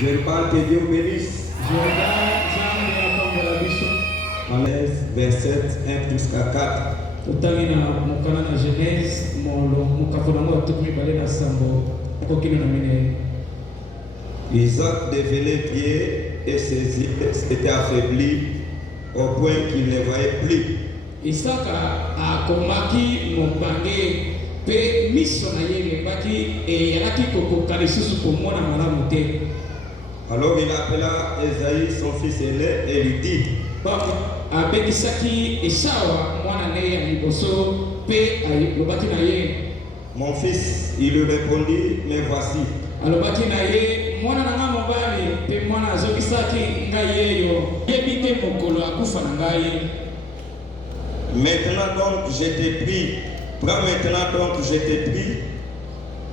Je demande que Dieu bénisse. Genèse 27, 1 jusqu'à 4. Isaac devenait vieux et ses yeux étaient affaiblis au point qu'il ne voyait plus. Isaac a komaki mobange pe miso na ye lebaki e yalaki kokoka lisusu komona malamu te. Alors il appela Esaïe son fils aîné et lui dit, abekisaki Esawa mwana ne ya liboso pe alobaki na ye, mon fils. Il lui répondit, mais voici. alobaki na ye, mwana na nga mobali. Pe mwana azokisaki ngai yeyo yebi te mokolo akufa na ngai. Maintenant donc je t'ai pris. Prends maintenant donc je t'ai pris.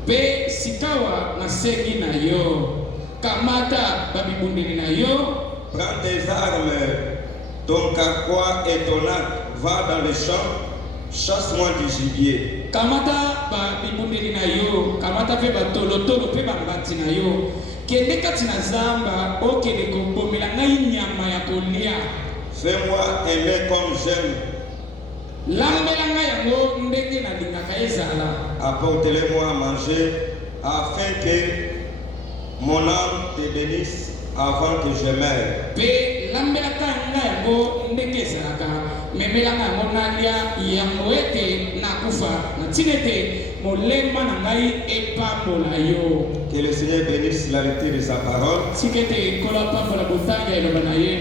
Pe sikawa nasengi na yo, kamata babibundeli na yo. Prends tes armes, ton carquois et ton arc, va dans les champs, chasse-moi du gibier. Kamata babibundeli na yo, kamata pe batolotolo pe bambati na yo. Kende kati na zamba okende kobomela ngai nyama ya kolia. Fais-moi aimer comme j'aime. Lambela yango ndenge na lingaka ezala. Apportez-le-moi à manger, afin que mon âme te bénisse avant que je meure. Pe lambela kanga yango ndenge ezalaka. Memela yango nalia yango ete nakufa na tinete molema na ngai epambola yo. Que le Seigneur bénisse la lecture de sa parole. Sikete kola pambola botanga eloba na ye.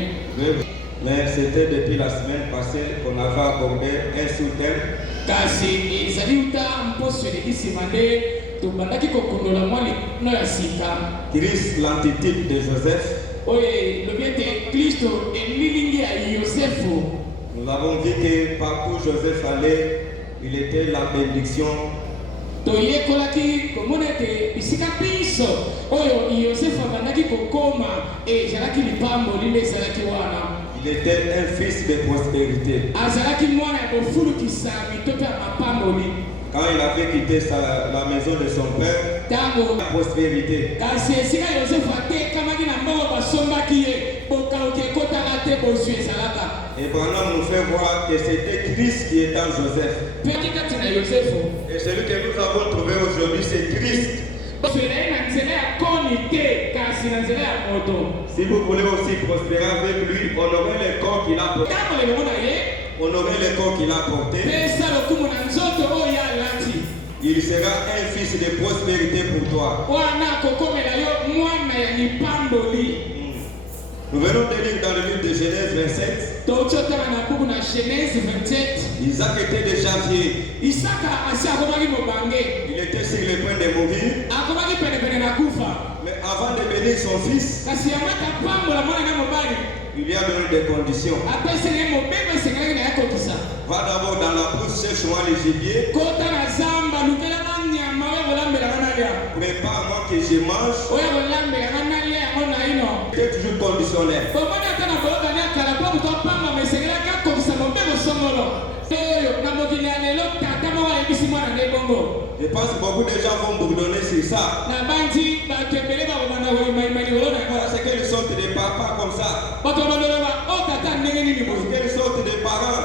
Mais c'était depuis la semaine passée qu'on avait abordé un sous-thème. Kasi ezali uta mposo elekisima nde tobandaki kokondola mwa lino ya sika. Christ, l'antitype de Joseph. Oye lobi ete Kristo elilingi ya Yosefu. Nous avons vu que partout Joseph allait, il était la bénédiction. Toyekolaki komona ete bisika biso oyo Yosefu abandaki kokoma ezalaki lipambo lile ezalaki wana. Il était un fils de prospérité. Azalaki mwana ya kofulukisa mitoto ya mapamboli. Quand il avait quitté la maison de son père, tango la prospérité. kasi esika Yosefu atekamaki na mbongo basombaki ye bokauki ekotaka te bozwi ezalaka. Et Branham nous fait voir que c'était Christ qui est en Joseph. Peki kati na Yosefu. Et celui que nous avons trouvé aujourd'hui, c'est Christ. Si vous voulez aussi prospérer avec lui, honorer les corps qu'il a portés. Honorer les corps qu'il a portés. Il sera un fils de prospérité pour toi. Nous venons de lire dans le livre de Genèse 27. Isaac était déjà vieux. Il était sur le point de mourir. Mais avant de bénir son fils, il lui a donné des conditions. Va d'abord dans la brousse, cherche-moi les gibiers. Prépare-moi que je mange. C'est toujours conditionnel. Je pense que beaucoup de gens vont bourdonner sur ça. C'est quelle sorte de papa comme ça? Quelle sorte de parents?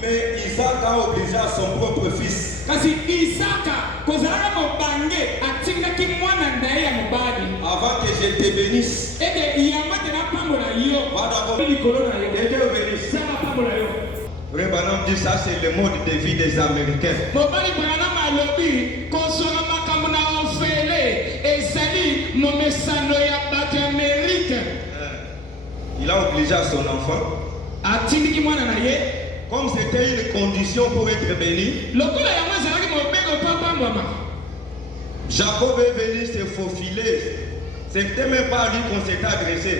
Mais Isaac a obligé à son propre fils. Avant que je te bénisse, va d'abord que Dieu bénisse. Frère Branham dit ça, c'est le mode de vie des Américains. Il a obligé à son enfant, comme c'était une condition pour être béni. Jacob est venu se faufiler. Ce n'était même pas à lui qu'on s'était adressé.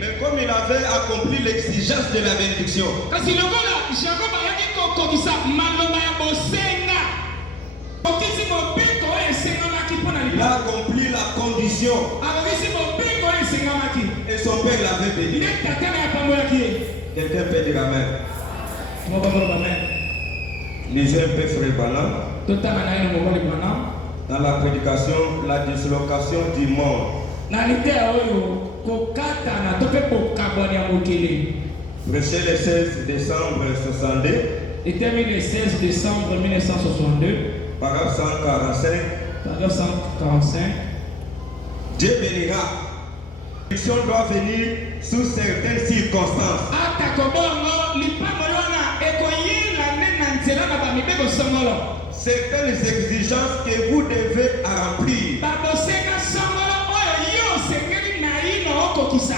Mais comme il avait accompli l'exigence de la bénédiction, il a accompli la condition. Et son père l'avait béni. Quelqu'un peut dire amen. Lisez un peu Frère Branham. totanga na ye na mobali Branham Dans la prédication, la dislocation du monde. na litea oyo kokatana to mpe kokabwana ya mokili. Prêché le 16 décembre 62, Était le 16 décembre 1962, paragraphe 145. paragraphe 145. Dieu bénira. La bénédiction doit venir sous certaines circonstances. Ata kobongo lipango wana ekoyela ne na nzela na bamibeko songolo. Certaines exigences que vous devez remplir. Babosenga songolo oyo yo osengeli na ino okokisa.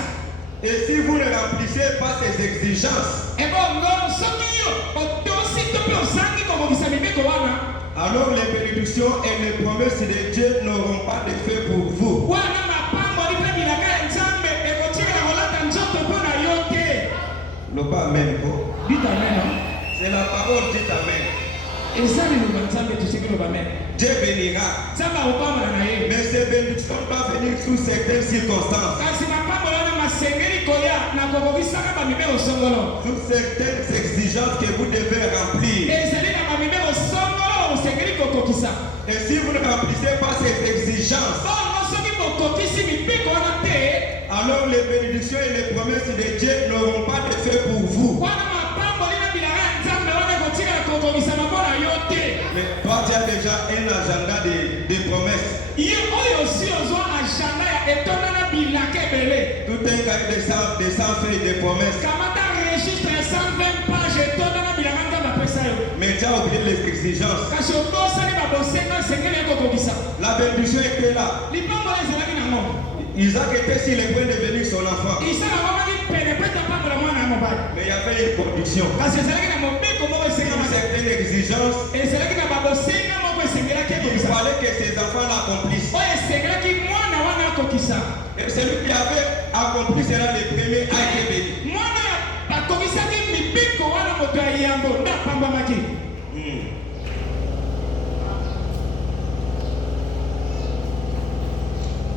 Et si vous ne remplissez pas ces exigences, Ebongo soki yo otosi to mpe ozangi kokokisa mibeko wana, alors les bénédictions et les promesses de Dieu n'auront pas d'effet pour vous. wana mapamboli mpe bilaka ya Nzambe ekotikala kolata nzoto mpo na yo te. Le pas amen. Dites amen. C'est la parole, dites amen. Eza liloba Nzambe toseki loba amen. Dieu bénira. Nzambe akopambola na ye. Mais ces bénédictions doivent venir sous certaines circonstances. Kasi mapambolo wana masengeli koya na kokokisaka bamibeko songolo. Sous certaines exigences que vous devez remplir. Ezali na bamibeko songolo osengeli kokokisa. Et si vous ne remplissez pas ces exigences, Bongo soki bokokisi mibeko wana te, alors les bénédictions et les promesses de Dieu n'auront pas d'effet pour vous. wana mapamboli na bilaka ya Nzambe wana ekotikala kokokisama mpo na yo te. Mais toi, tu as déjà un agenda de promesses. Ye oyo osi ozwa agenda ya etonda na bilaka ebele. Tout un cahier de 100 feuilles de promesses. Kamata registre ya 120 page etonda na bilaka Nzambe apesa yo. Mais tu as oublié les exigences. Kasi obosani babosenga esengeli ekokokisa. La bénédiction était là. Lipambola ezalaki nango. Isaac était sur le point de devenir son enfant. Isaka akomaki pene mpe tapambola mwana ya mobali. Mais il y avait une condition. Kasi ezalaki na mobeko moko Une esengamaki. certaine exigence. Ezalaki na babosenga moko esengelaki Il ekokisa. fallait que ses enfants l'accomplissent. Oyo esengelaki mwana wana akokisa. Et celui qui avait accompli sera le premier à être béni. Mwana bakokisaki mibeko wana moto ya yambo nde apambamaki.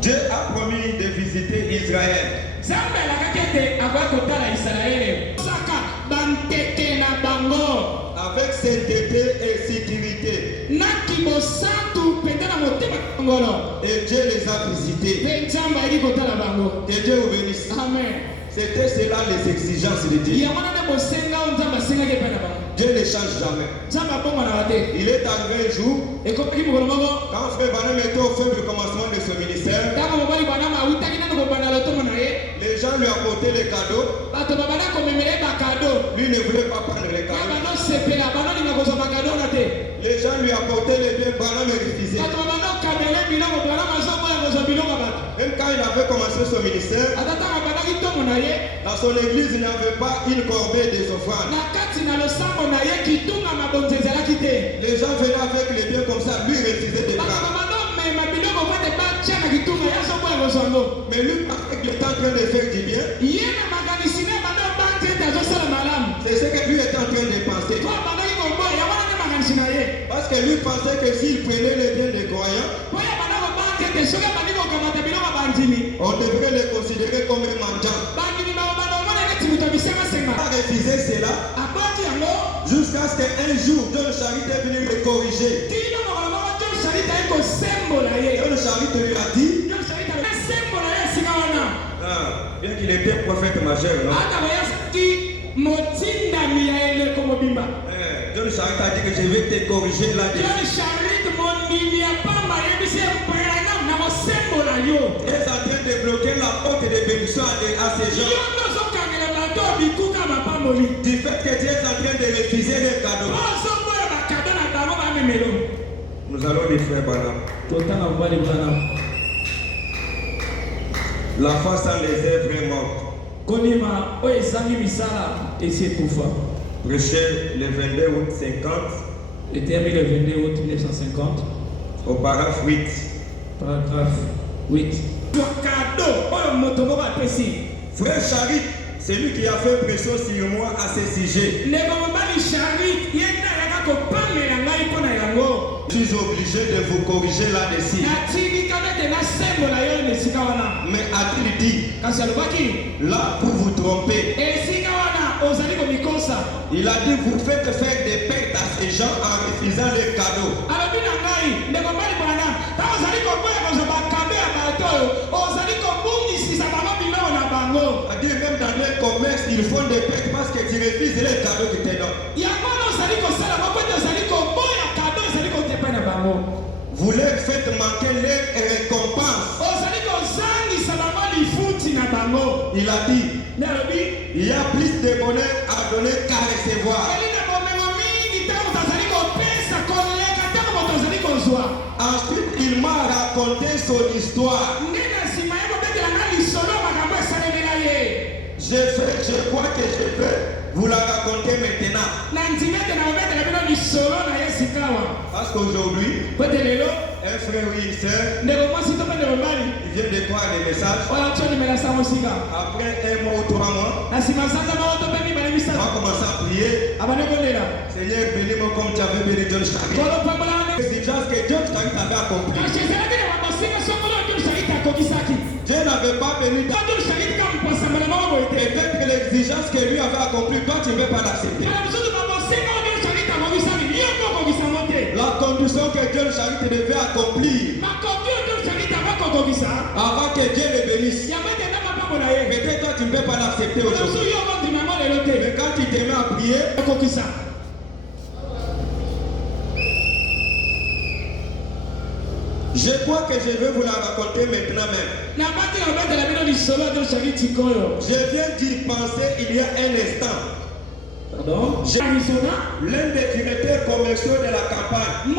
Dieu a promis de visiter Israël. Nzambe alakaki ete akoki kotala Isalaele. Saka bantete na bango. Avec sainteté et sécurité. Naki bosantu pete na motema ngolo. Et Dieu les a visités. Mpe Nzambe ayaki kotala bango. Que Dieu vous bénisse. Amen. C'était cela les exigences de Dieu. Yango wana nde bosenga oyo Nzambe asengaki epai na bango. Dieu ne change jamais. Nzambe abongwanaka te. Il est arrivé un jour, Ekopeki mokolo moko quand Frère Branham était au feu du commencement de ce ministère, ntango mobali Branham awutaki nano kobanda lotomo na ye, les gens lui apportaient les cadeaux. bato babanda komemela ye bakado. Lui ne voulait pas prendre les Ya cadeaux. banosepela banolinga kozwa bakado na te. Les gens lui apportaient les biens, Branham refusait. Bato babanda okamela biloko Branham azoboya kozwa biloko ya bato. Même quand il avait commencé son ministère, Ata ntango abandaki ntongo na ye, dans son église, il n'y avait pas une corbeille des offrandes. na kati na losambo na ye kitunga mabonzi ezalaki te. Les gens venaient avec les biens comme ça, lui refusait de Bato prendre. babanda omema biloko po ete batya na kitunga ye azoboya kozwa ngo. Mais lui, parce qu'il était en train de faire du bien, Ye na makanisi ne abanda obati ete azosala malamu. c'est ce que lui était en train de penser. Po abandaki koboya yango wana nde makanisi na ye. Parce que lui pensait que s'il prenait les biens des croyants, Po ye abanda kobati ete soki abandi kokamata biloko ya bandimi, on devrait les considérer comme un mendiant. bandimi bakobanda omona neti moto abisengasenga. Il a refusé cela Aboti yango jusqu'à ce qu'un jour, John Charité est venu le corriger. tina mokolo moko John Sharita ayi kosembola ye. John Charité lui a dit, John Sharita asembola ye esika wana. bien qu'il était prophète majeur, non? Ata koyasaki motindami ya eleko mobimba. John Charité a dit que je vais te corriger là-dessus. John Sharita mondimi ya pamba yebisi Branham na kosembola yo. Il est en train de bloquer la porte de bénédiction à ces gens. Yo tozokangela bato bikuka mapamboli. Du fait que Dieu est en train de refuser les cadeaux. Ozoboya bakado na bango bamemelo. Nous allons lui faire Branham. Totanga mobali Branham. La foi sans les œuvres est morte. Konima oyo ezangi misala esi ekufa. Prêché le 22 août 50 Etermi le 22 août 1950, au paragraphe 8. paragraphe 8. Kado oyo moto moko apesi. Frère Charit, c'est lui qui a fait pression sur moi à ce sujet. Ndeko mobali Charit ye nde ayaka kopamela ngai mpo na yango. Je suis obligé de vous corriger là-dessus. Natindika nete nasembola yo na esika wana. Mais a-t-il dit, Kasi alobaki là pour vous tromper, esika wana Il a dit, vous faites faire des pertes à ces gens en refusant les cadeaux. On dit même dans les commerces, ils font des pertes parce que tu refuses les cadeaux que tu donnes. Vous leur faites manquer les récompenses. Il a dit, il y a plus de bonheur à donner qu'à recevoir. Ensuite, il m'a raconté son histoire. Je crois que je peux vous la raconter maintenant. Parce qu'aujourd'hui, un frère ou une soeur, il vient de voir des messages. Après un mois ou 3 mois, on va commencer à prier. Seigneur, bénis-moi comme tu avais béni John Charit. L'exigence que John Charit avait accompli. Dieu n'avait pas béni John Charit. Peut-être que l'exigence que lui avait accomplie, toi tu ne veux pas l'accepter. La condition que John Charit devait accomplir avant que Dieu le bénisse. Peut-être toi tu ne peux pas l'accepter aujourd'hui. Mais quand tu te mets à prier, je crois que je vais vous la raconter maintenant même. Je viens d'y penser il y a un instant. L'un des directeurs commerciaux de la campagne.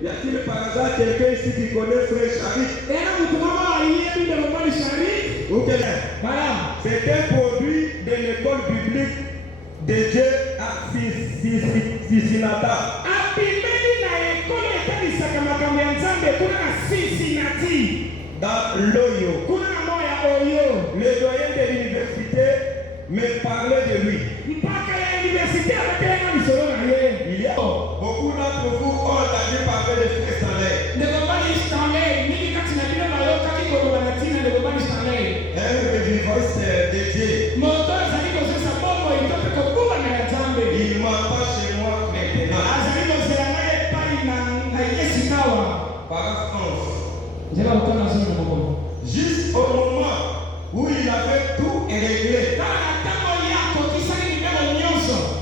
Y a-t-il par hasard quelqu'un ici qui connaît Frère Charit? Ou quelqu'un? C'est un produit de l'école biblique de Dieu à Cincinnati. Dans l'Ohio. Le doyen de l'université me parlait de lui. Il y a beaucoup d'entre vous ont entendu parler de Frère Stanley. Un reviviste de Dieu. Il m'entend chez moi maintenant. Paragraphe 11. Juste au moment où il avait tout réglé,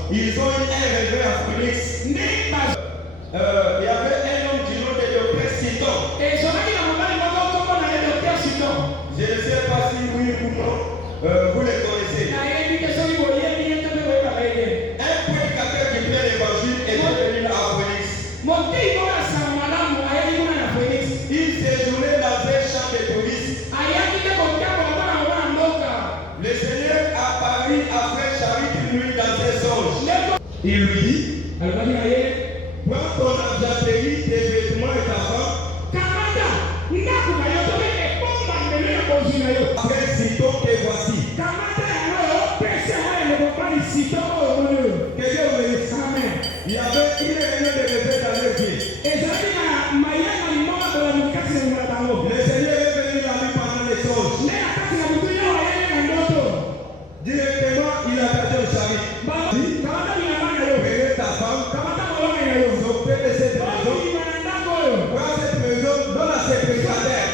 ils ont eu un réveil à Phoenix. Il y avait un homme du nom de Dr. Citon. Je ne sais pas si oui ou non, vous le connaissez. Un prédicateur qui prend l'évangile est venu à Phoenix. Il séjournait dans un champ de touristes. Le Seigneur apparut à Frère Charit une nuit dans un songe. Il lui dit, prends ton argenterie, tes vêtements et ta femme. Après Citon que voici. Il y avait une réunion de réveil dans le vie. Le Seigneur est venu la nuit pendant les songes. Directement, il a gardé le Charit. Prenez ta femme, sortez de cette maison. Prends cette maison, donne à ses prédicateurs.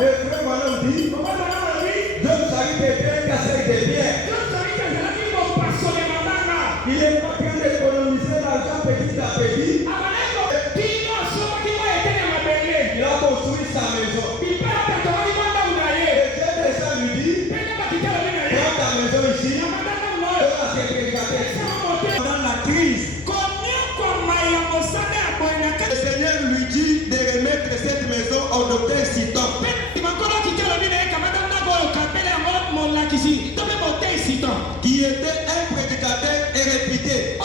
Le frère Manon dit, John Charit était cassé de pierre. Il est en train d'économiser l'argent petit à petit. Il a construit sa maison. Et Dieu déjà lui dit, prends ta maison ici, donne à ses prédicateurs. Dans la crise, le Seigneur lui dit de remettre cette maison au docteur Citon. Qui était un prédicateur réputé.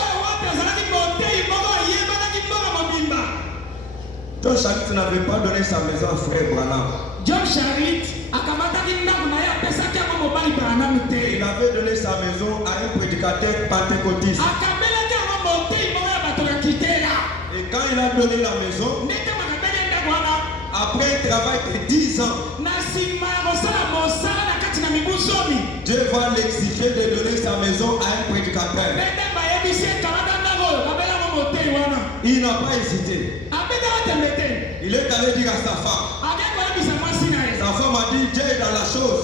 John Charit n'avait pas donné sa maison à Frère Branham. Il avait donné sa maison à un prédicateur pentecôtiste. Et quand il a donné la maison, après un travail de 10 ans, Dieu va l'exiger de donner sa maison à un prédicateur. Il n'a pas hésité. Il est allé dire à sa femme. Sa femme a dit, Dieu est dans la chose.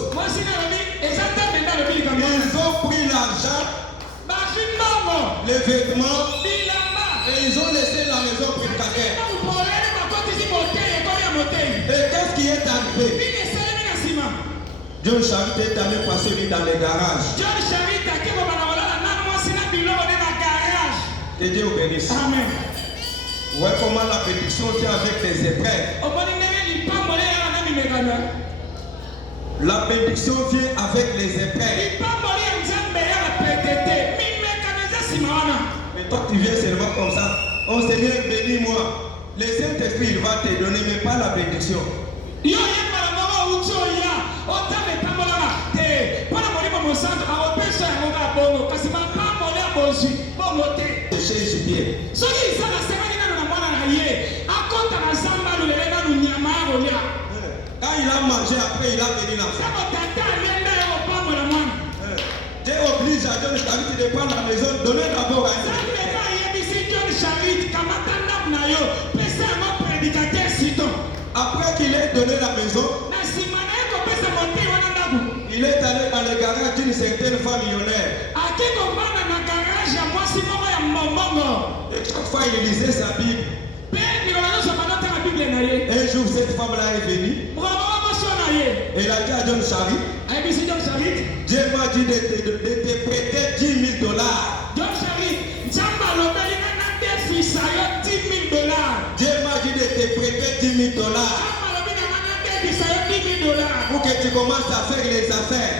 Ils ont pris l'argent, les vêtements, et ils ont laissé la maison prédicateur. Et qu'est-ce qui est arrivé? John Charit est allé passer lui dans les garages. Que Dieu vous bénisse. Amen. Ouais, comment la bénédiction vient avec les épreuves. La bénédiction vient avec les épreuves. Mais toi tu viens seulement comme ça. Oh Seigneur, bénis-moi. Le Saint-Esprit il va te donner, mais pas la bénédiction. Quand il a mangé, après il a béni l'enfant. Dieu oblige à John Charit de prendre la maison, donner d'abord à lui. Après qu'il ait donné la maison, il est allé dans le garage d'une certaine femme millionnaire. Et chaque fois il lisait sa Bible. Un jour cette femme-là est venue. Elle a dit à John Charit, Dieu m'a dit de te prêter $10,000. Dieu m'a dit de te prêter $10,000 pour que tu commences à faire les affaires.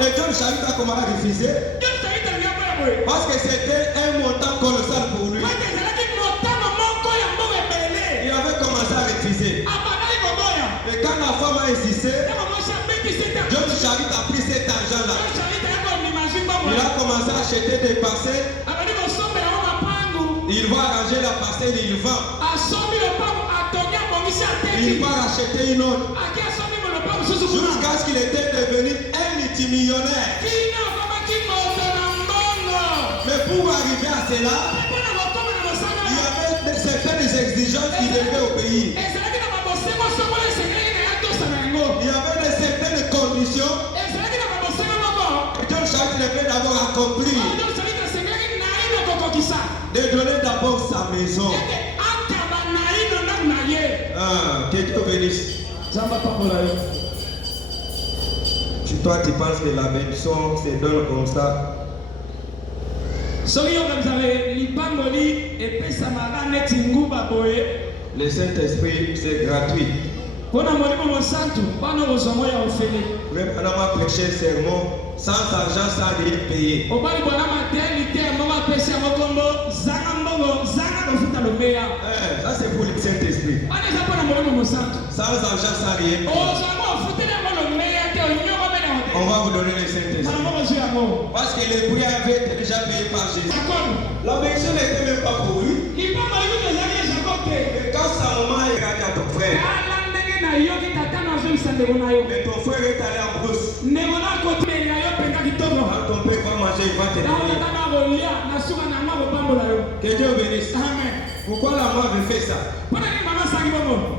Et John Charit a commencé à refuser parce que c'était un montant colossal pour lui. Il avait commencé à refuser. Et quand la femme a insisté, John Charit a pris cet argent-là. Il a commencé à acheter des parcelles. Il va arranger la parcelle, il vend. Il va racheter une autre. Jusqu'à ce qu'il était devenu un multimillionnaire. Mais pour arriver à cela, il y avait certaines exigences qui devaient obéir. Il y avait certaines conditions que John Charit devait d'abord accomplir. De donner d'abord sa maison. Que Dieu bénisse. Si toi tu penses que la bénédiction se donne comme ça, le Saint-Esprit c'est gratuit. Même on a prêché le sermon sans argent, sans rien payer. Ça c'est pour le Saint-Esprit. Sans argent, sans rien payer. On va vous donner le Saint-Esprit. Parce que le prix avait été déjà payé par Jésus. La bénédiction n'était même pas pour lui. Et quand sa maman est allée à ton frère, mais ton frère est allé en brousse. Quand ton père va manger, il va te donner. Que Dieu bénisse. Amen. Pourquoi la maman veut faire ça?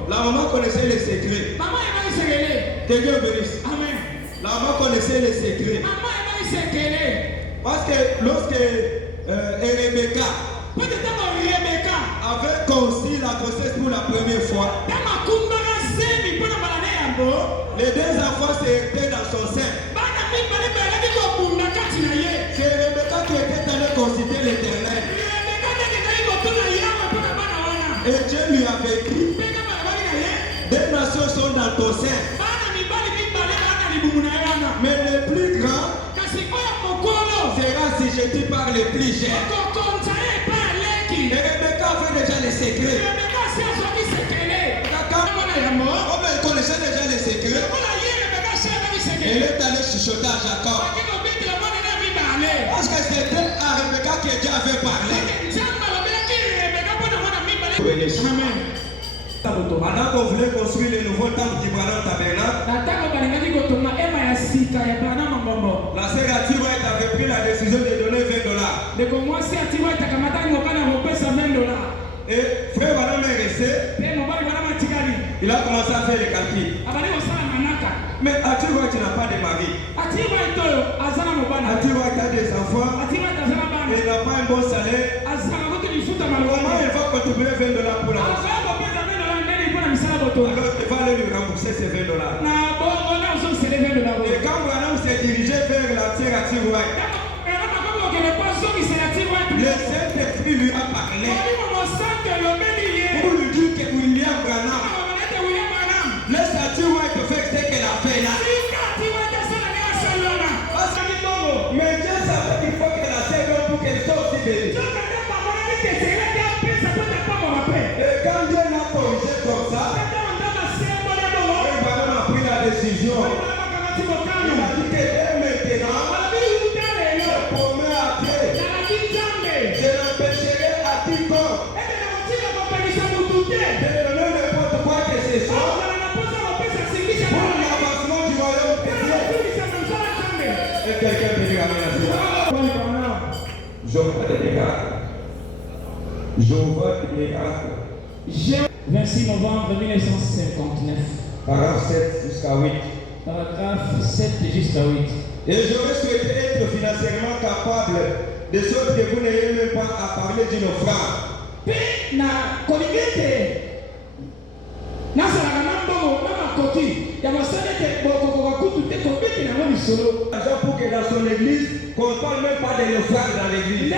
La maman connaissait les secrets. Que Dieu bénisse. Amen. La maman connaissait les secrets. Parce que lorsque Rebecca avait conçu la grossesse pour la première fois, les deux enfants étaient dans son sein. C'est Rebecca qui était allée consulter l'Éternel. Et Dieu lui avait dit, des nations sont dans ton sein. Mais le plus grand sera sujeté par les plus jeunes. Et Rebecca avait déjà les secrets. Comme elle connaissait déjà les secrets, elle est allée chuchoter à Jacob. Parce que c'était à Rebecca que Dieu avait parlé. Amen. Pendant qu'on voulait construire le nouveau temple d'Ibrahim Tabernacle, la sœur Atiwait avait pris la décision de donner $20. Et frère Madame est resté, il a commencé à faire les calculs. Mais Atiwait n'a pas de mari. Atiwait a des enfants. Il n'a pas un bon salaire. Comment il va contribuer $20 pour la maison? Alors il va aller lui rembourser ces $20. Et quand Branham s'est dirigé vers la sœur Atiwait, le Saint-Esprit lui a parlé pour lui dire que William Branham, laisse Atiwait faire ce qu'elle a fait là. Mais Dieu savait qu'il faut que la sœur donne pour qu'elle soit aussi bénie. Et quand Dieu l'a corrigé comme ça, Branham a pris la décision. Il a dit que dès maintenant, je promets à Dieu, je n'empêcherai à quiconque de donner n'importe quoi que ce soit pour l'avancement du royaume de Dieu. Et quelqu'un peut dire amen à cela. Je vois des miracles. Je vois des miracles. 26 novembre 1959. Paragraphe 7 jusqu'à 8. Paragraphe 7 jusqu'à 8. Et j'aurais souhaité être financièrement capable de sorte que vous n'ayez même pas à parler d'une offrande. Pour que dans son église, qu'on ne parle même pas de l'offrande dans l'église.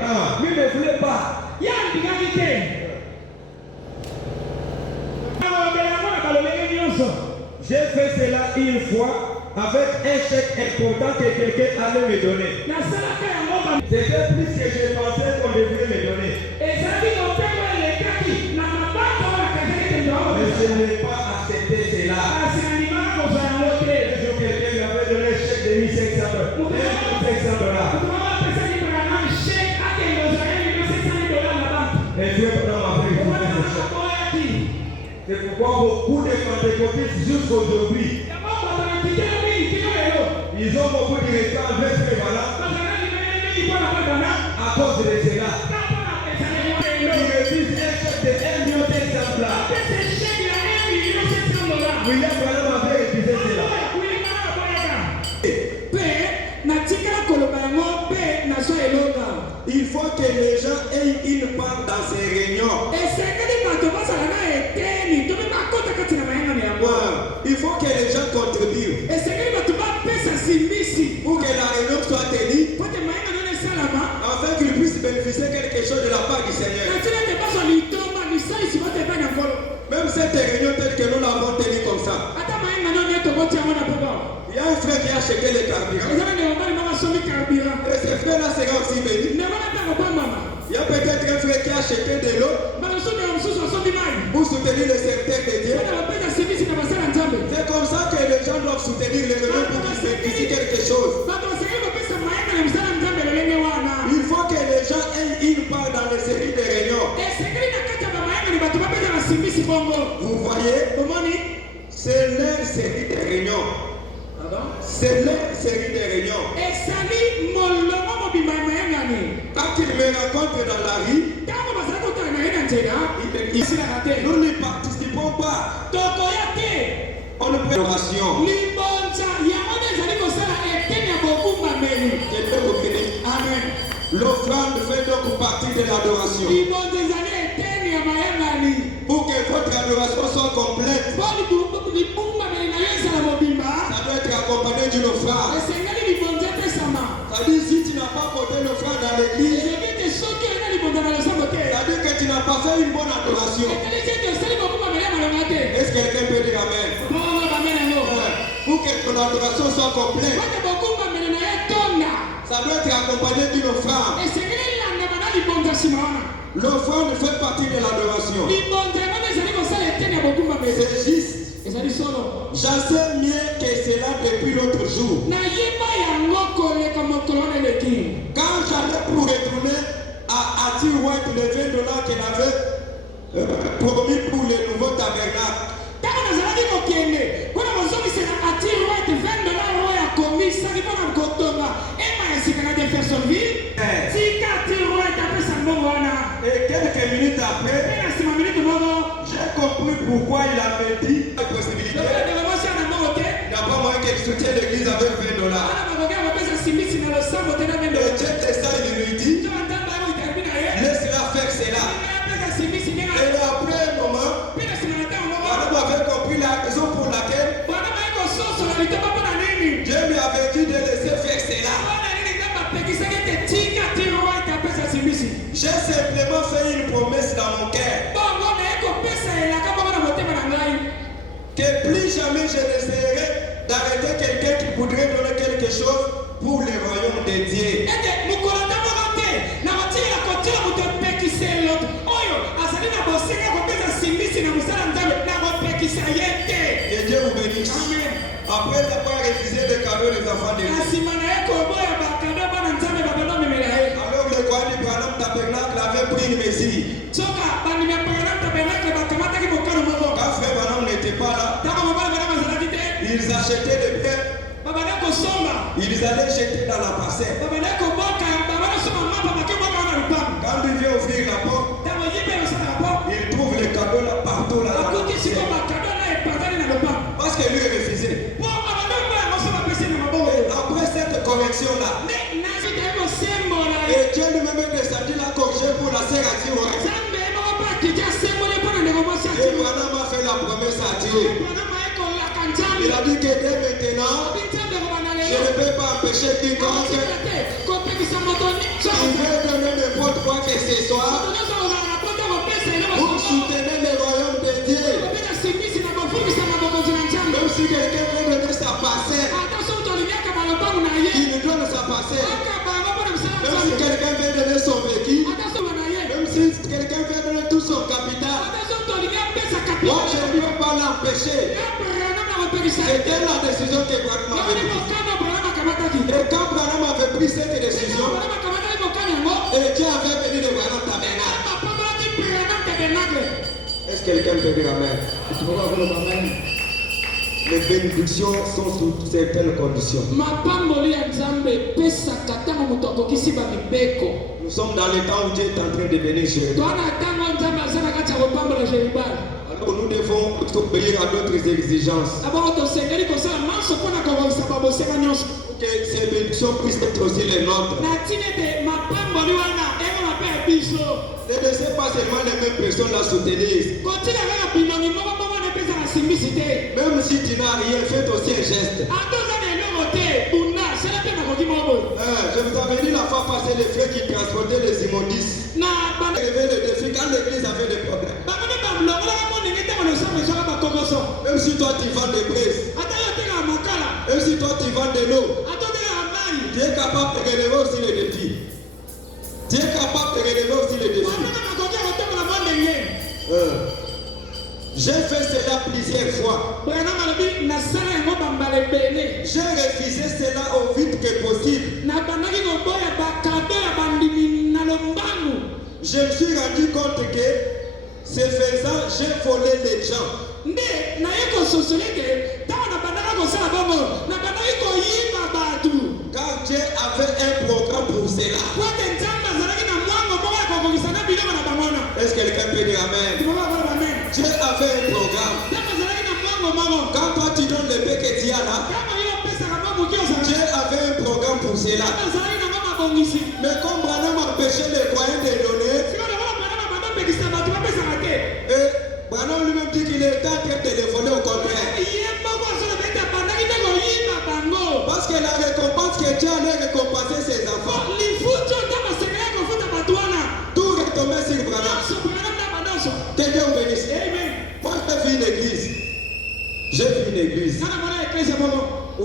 Ah, lui ne voulait pas. J'ai fait cela une fois avec un chèque important que quelqu'un allait me donner. C'était plus que je pensais qu'on devrait me donner. Mais je n'ai pas accepté cela. Un jour, quelqu'un m'avait donné un chèque de $1,500. Et Dieu m'a fait écouter ce chèque. C'est pourquoi beaucoup de pentecôtistes jusqu'aujourd'hui, ils ont beaucoup de respect envers ce voilà à cause de cela. Ils refusent un chèque de $1,500. William Branham avait refusé cela. Il faut que les gens aient une part dans ces réunions. Il faut que les gens contribuent pour que la réunion soit tenue, afin qu'ils puissent bénéficier quelque chose de la part du Seigneur. Même cette réunion telle que nous l'avons tenue comme ça, il y a un frère qui a acheté le carburant. Et ce frère-là sera aussi béni. Il y a peut-être un frère qui a acheté de l'eau pour soutenir le secteur de Dieu. C'est comme ça que les gens doivent soutenir les réunions pour qu'ils bénéficient quelque chose. Il faut que les gens aient une part dans les séries de réunions. Vous voyez, c'est leur série de réunions. C'est leur série de réunions. Quand ils me rencontrent dans la rue, nous ne participons pas. On ne peut pas l'adoration. Amen. L'offrande fait donc partie de l'adoration. Pour que votre adoration soit complète, ça doit être accompagné d'une offrande. C'est-à-dire, si tu n'as pas porté l'offrande dans l'église, c'est-à-dire que tu n'as pas fait une bonne adoration. Est-ce que quelqu'un peut dire amen? Pour que ton adoration soit complète, ça doit être accompagné d'une offrande. L'offrande fait partie de l'adoration. C'est juste. J'en sais mieux que cela depuis l'autre jour. les $20 qu'il avait promis pour le nouveau tabernacle. Et quelques minutes après, j'ai compris pourquoi il avait dit la possibilité. Il n'y a pas moyen qu'il soutienne l'église avec $20. Et Dieu ça, il lui dit, laisse-la faire cela. Et après un moment, Madame avait compris la raison pour laquelle Dieu lui avait dit de laisser faire cela. J'ai simplement fait une promesse dans mon cœur. Que plus jamais je n'essaierai d'arrêter quelqu'un qui voudrait donner quelque chose pour le royaume de Dieu. Que Dieu vous bénisse. Après avoir refusé le cadeau des enfants de Dieu. Alors le roi du tabernacle avait pris une mesure. Quand frère Branham n'était pas là, ils achetaient des biens. Ils allaient jeter dans la parcelle. Quand il vient ouvrir la porte, il trouve le cadeau là partout là. Parce que lui est refusé. Et après cette correction là, et Dieu lui-même est descendu la corriger pour la sœur à Dieu. Et Branham a fait la promesse à Dieu. Il a dit que dès maintenant, je ne peux pas empêcher quiconque qui veut donner n'importe quoi que ce soit pour soutenir le royaume de Dieu. Même si quelqu'un veut donner sa parcelle, il nous donne sa parcelle. Même si quelqu'un veut donner son vécu, même si quelqu'un veut donner tout son capital, moi je ne peux pas l'empêcher. C'était la décision que Branham avait prise. Et quand Branham avait pris cette décision, et Dieu avait venu de Branham tabernacle. Est-ce que quelqu'un peut dire amen? Les bénédictions sont sous certaines conditions. Nous sommes dans le temps où Dieu est en train de venir chez nous. Alors nous devons obéir à d'autres exigences. Que ces bénédictions puissent être aussi les nôtres. Ne laissez pas seulement les mêmes personnes la soutenir. Même si tu n'as rien, faites aussi un geste. Je vous avais dit la fois passée les frères qui transportaient les immondices. Le défi quand l'église avait des problèmes. Même si toi tu vends des braises, même si toi tu vends de l'eau, tu es capable de relever aussi les défis. Tu es capable de relever aussi les défis. J'ai fait cela plusieurs fois. J'ai refusé cela au vite que possible. Je me suis rendu compte que, ce faisant, j'ai volé les gens. Car Dieu avait un programme pour cela. Est-ce que quelqu'un peut dire amen? Dieu avait un programme. Quand toi tu donnes le paix que tu as là, Dieu avait un programme pour cela. Mais comme Branham empêchait les croyants de donner, et Branham lui-même dit qu'il est en train de les voler au contraire. Parce que la récompense que Dieu allait récompenser ses enfants, tout retombait sur Branham. Que Dieu vous bénisse. Moi j'ai vu une église. J'ai vu une église où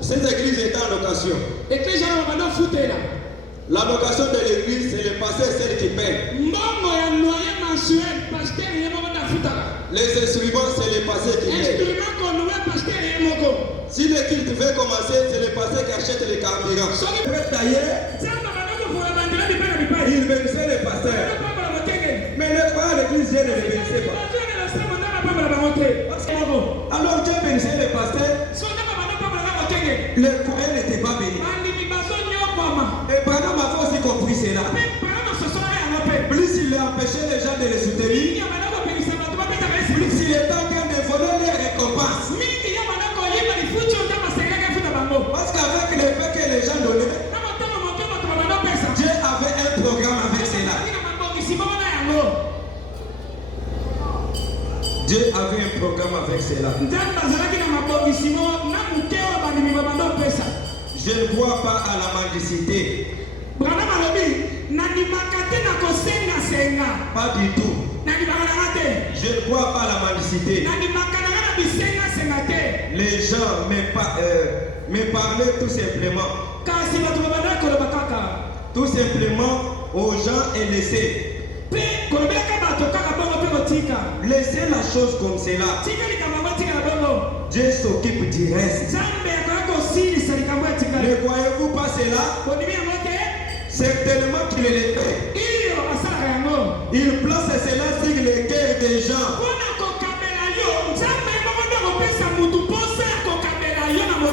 ces églises étaient en location. La location de l'église, c'est le pasteur celle qui paie. Les instruments, c'est le pasteur qui paie. Si le culte veut commencer, c'est le pasteur qui achète les carburants. Il bénissait le pasteur. Dieu ne le bénissait pas. Alors Dieu bénissait les pasteurs. Les croyants n'étaient pas bénis. Et Branham avait aussi compris cela. Plus il a empêché les gens de les soutenir, plus il est en train de voler les récompenses. Parce qu'avec le fait que les gens donnaient, Dieu avait un programme avec cela. Dieu avait un programme avec cela. Je ne crois pas à la mendicité. Pas du tout. Je ne crois pas à la mendicité. Les gens me parlaient tout simplement. Tout simplement aux gens et laisser la chose comme cela. Dieu s'occupe du reste. Ne croyez-vous pas cela? Certainement qu'il le fait. Il place cela sur le cœur des gens.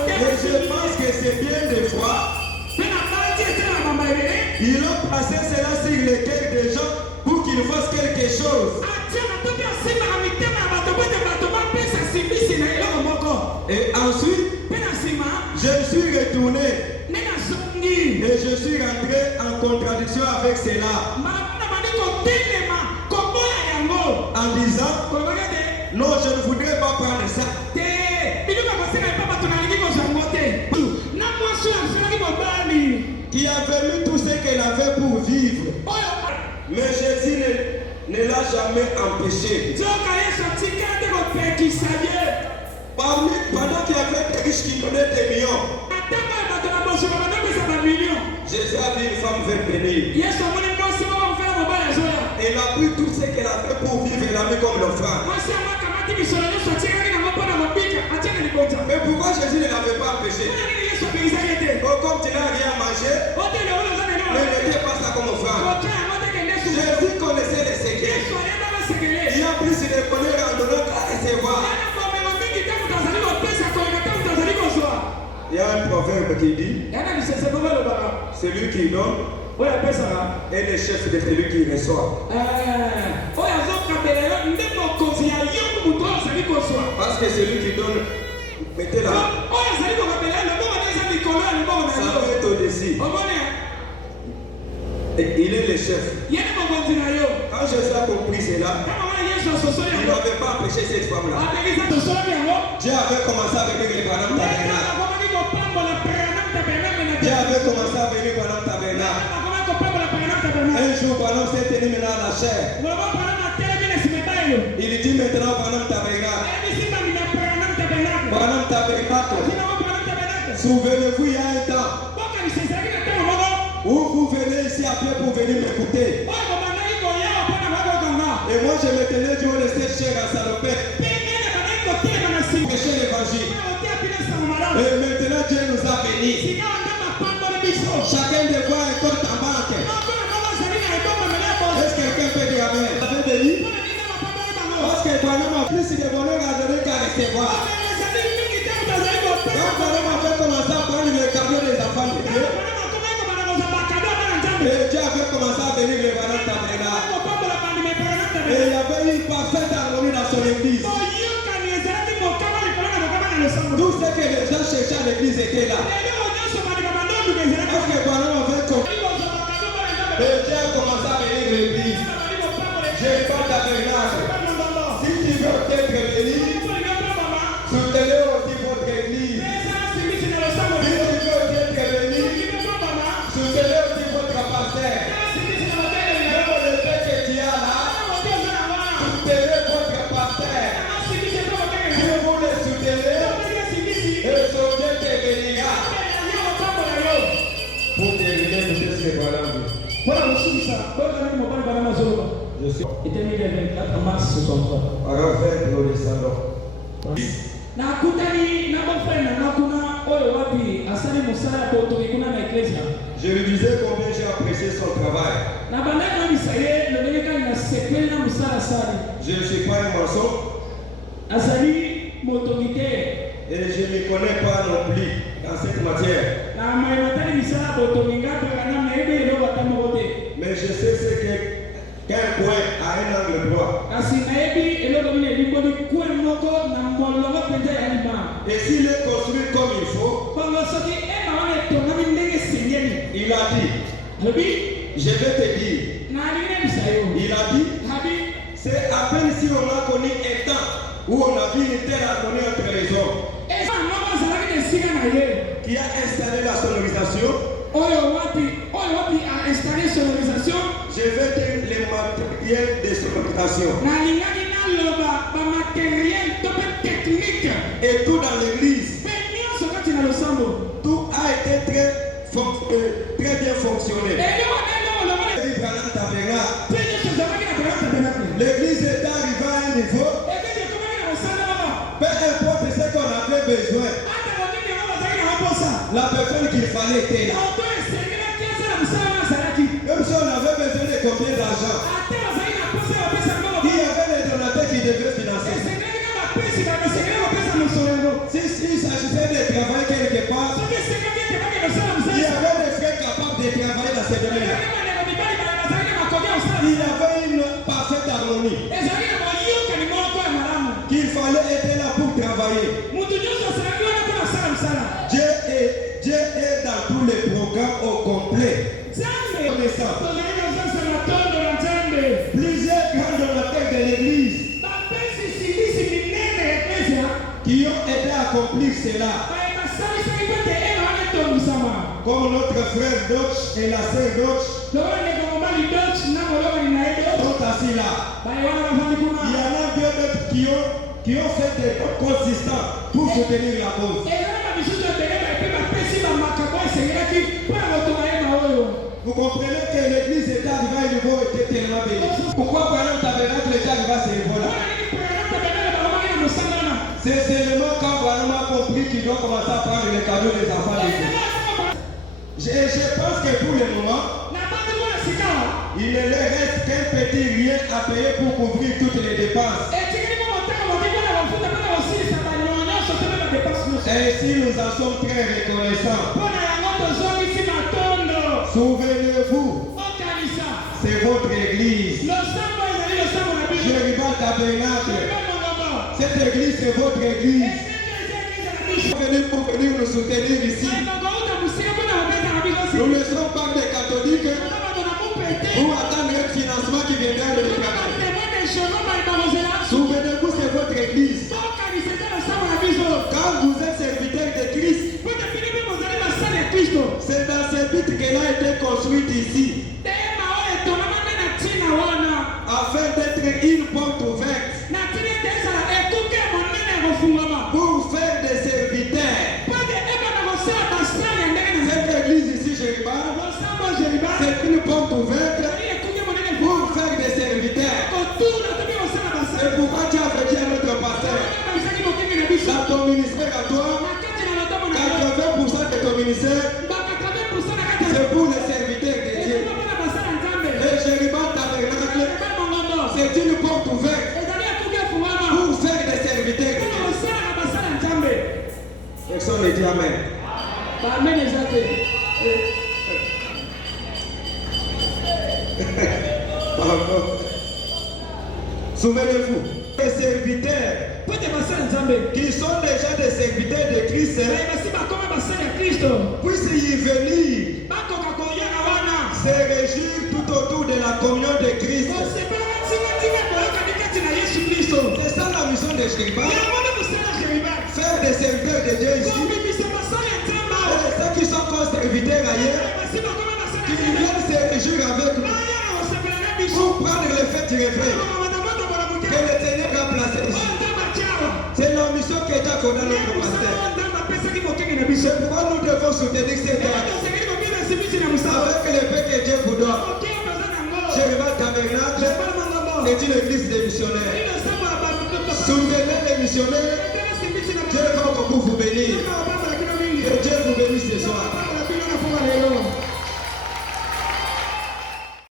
Et je pense que c'est bien des fois. Il a placé cela sur le cœur des gens pour qu'ils fassent quelque chose. Et ensuite, je suis retourné. Et je suis rentré en contradiction avec cela. En disant, non, je ne voudrais pas prendre ça. Qui a venu tout ce qu'elle avait pour vivre. Mais Jésus ne l'a jamais empêché. Pendant qu'il y avait des riches qui donnaient des millions, Jésus a dit une femme veut venir. Elle a pris tout ce qu'elle a fait pour vivre, elle a mis comme l'offrande. Mais pourquoi Jésus ne l'avait pas empêché? Oh, comme tu n'as rien mangé, ne mettez pas ça comme offrande. Jésus connaissait les secrets. Il a pris sur les connaître en donnant à recevoir. Il y a un proverbe qui dit, celui qui donne est le chef de celui qui reçoit. Parce que celui qui donne, mettez là, ça va être au-dessus. Il est le chef. Quand Jésus a compris cela, il n'avait pas empêché cette femme-là. Dieu avait commencé à venir les Branham Tabernacle. Dieu avait commencé à venir Branham Tabernacle. Un jour, Branham s'est tenu maintenant à la chair. Il dit maintenant Branham Tabernacle. Branham Tabernacle. Souvenez-vous, il y a un temps où vous venez ici à pied pour venir m'écouter. Et moi je me tenais du haut de cette chair à salopette. Prêcher l'évangile. Et maintenant Dieu nous a bénis. Chacun de vous a un compte en banque. Est-ce que quelqu'un peut dire amen? Vous avez béni? Parce que Branham a plus de bonheur à donner qu'à recevoir. Quand Branham avait commencé à prendre le cadeau des enfants de Dieu, et Dieu avait commencé à venir le Branham Tabernacle. Et il y avait une parfaite harmonie dans son église. Tout ce que les gens cherchaient à l'église était là. Parce que Branham avait compris. Et Dieu a commencé à venir l'église. J'ai pas tabernacle. Si tu veux être béni, soutenez aussi votre église. Si tu veux être béni, soutenez aussi votre pasteur. Même le fait que tu as là, soutenez votre pasteur. Si vous le soutenez, et son Dieu te bénira. Pour terminer, vous êtes ce Branham. Je suis Était né le 24 mars 63. avec nos descendants. Je lui disais combien j'ai apprécié son travail. Je ne suis pas un maçon. Et je ne me connais pas non plus dans cette matière. Mais je sais ce qu'un point a un angle droit. Et s'il est construit comme il faut, il a dit, je vais te dire, il a dit, c'est à peine si on a connu un temps où on a vu une telle harmonie entre les hommes qui a installé la sonorisation. Je vais dire les matériels de sonorisation. Et tout dans l'église, tout a été très bien fonctionné. L'église est arrivée à un niveau, peu importe ce qu'on avait besoin, la personne qu'il fallait était là. Même si on avait besoin de combien d'argent, il y avait les donateurs qui devaient financer. S'il s'agissait de travailler quelque part, il y avait des frères capables de travailler dans ces domaines. Il y avait une parfaite harmonie. Qu'il fallait être là pour travailler. Dieu est dans tous les programmes au complet. Plusieurs grands donateurs de l'église qui ont aidé à accomplir cela. Comme notre frère Dodge et la sœur Dodge sont assis là. Il y en a deux autres qui ont fait des dons consistants pour soutenir la cause. Vous comprenez que l'église était arrivée à un niveau était tellement béni. Pourquoi pendant le tabernacle était arrivé à ce niveau-là? C'est seulement quand Branham a compris qu'il doit commencer à prendre les cadeaux des enfants de Dieu. Je pense que pour le moment, il ne leur reste qu'un petit rien à payer pour couvrir toutes les dépenses. Ainsi, nous en sommes très reconnaissants. Souvenez-vous, c'est votre église. Jeriba Tabernacle. Cette église, c'est votre église. Pour venir nous soutenir ici. Nous ne sommes pas des catholiques pour attendre un financement qui viendra de l'État. Souvenez-vous, c'est votre église. Quand vous êtes serviteur de Christ, c'est dans ce but qu'elle a été construite ici. Afin d'être une porte ouverte pour faire des serviteurs. Cette église ici, Jeriba, c'est une porte ouverte pour faire des serviteurs. C'est pourquoi tu as fait dire à notre pasteur, dans ton ministère à toi, 80% de ton ministère, c'est pour les serviteurs de Dieu. Et Jeriba Tabernacle, c'est une porte ouverte pour faire des serviteurs de Dieu. Personne ne dit Amen. Pardon. Souvenez-vous, les serviteurs qui sont déjà des serviteurs de Christ puissent y venir se réjouir tout autour de la communion de Christ. C'est ça la mission de Jeriba. Faire des serviteurs de Dieu ici. Et ceux qui sont serviteurs ailleurs, qui viennent se réjouir avec nous pour prendre le fait du réveil que le Seigneur a placé ici. C'est la mission qui est accordée à notre pasteur. C'est pourquoi nous devons soutenir cette œuvre avec le fait que Dieu vous donne. Jeriba Tabernacle, c'est une église de missionnaires. Soutenez les missionnaires, Dieu va beaucoup vous bénir.